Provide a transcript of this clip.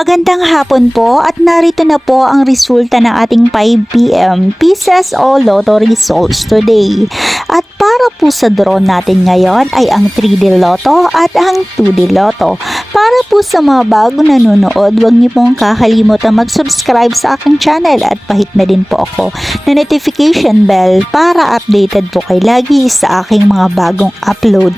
Magandang hapon po at narito na po ang resulta ng ating 5 p.m. Pieces o Lotto results today. At para po sa draw natin ngayon ay ang 3D Lotto at ang 2D Lotto. Para po sa mga bago nanonood, huwag niyo pong kakalimutan mag-subscribe sa aking channel at pahit na din po ako na notification bell para updated po kayo lagi sa aking mga bagong upload.